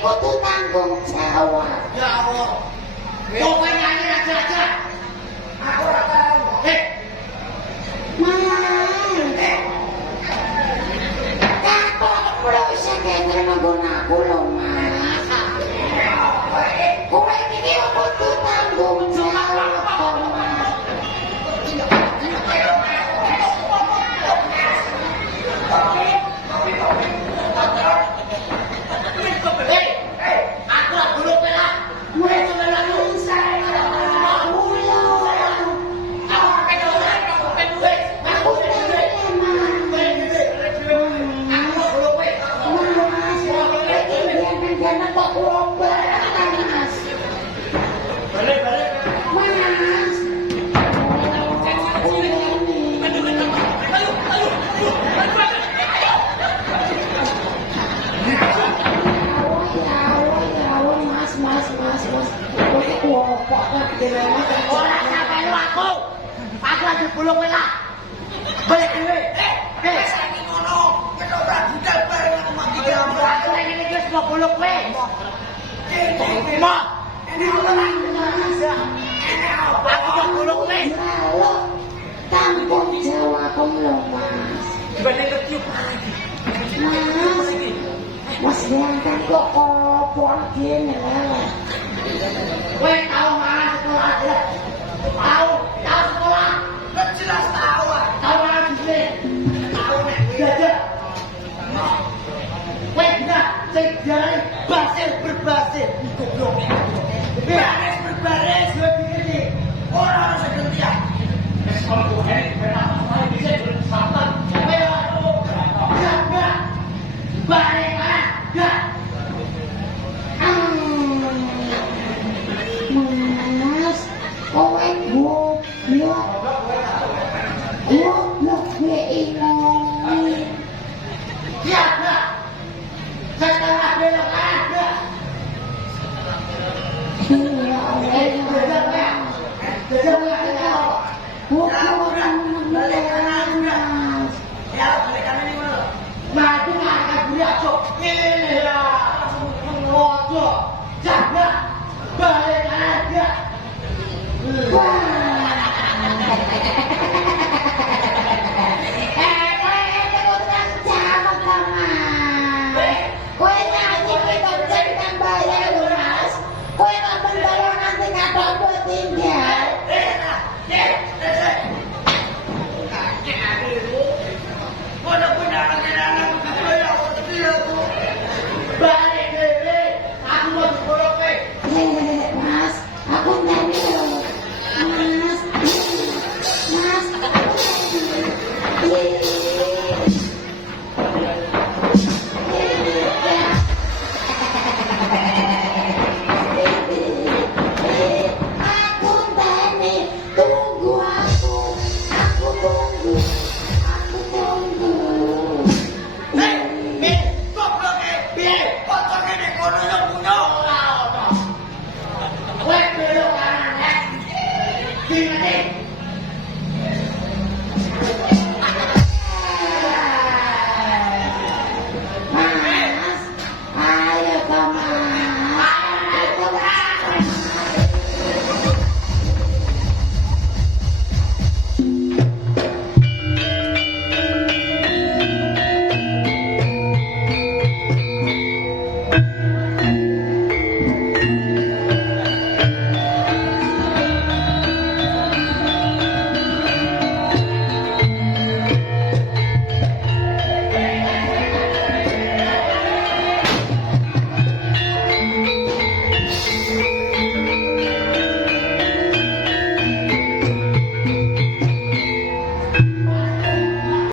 Kudu tanggung jawab. Ya Allah. Kowe nyanyi aja. Aku ora tahu. Kakak merasa kayak ngomong aku loh mas. Kowe ini kudu tanggung jawab mas. Ora sampai lu aku. Aku lagi bulung kowe lah. Balik dhewe. Saiki ngono. Kita ora budal bareng aku mati gambar. Aku lagi iki wis mau bulung kowe. Mak. Aku mau bulung kowe. Tanggung jawab lo mas. Dibanding ketiup lagi. Mas diangkat kok kopon gini lah. Kowe tahu mana sekolah aja? Tahu sekolah? Jelas tahu. Tahu mana sih? Tahu nek belajar. Kowe enggak sing diarani basil berbasil. Goblok. Baris berbaris gue pikir nih. Ora harus gentian. Wis kok kowe benar bisa disatan. Ayo. Enggak. Balik kan? Enggak. Mas, kowe goblok gue ini. Iya, enggak. Setelah belok ada. Mati akan beriak ini ya. Ngojo, jaga, balik aja. Tinggal.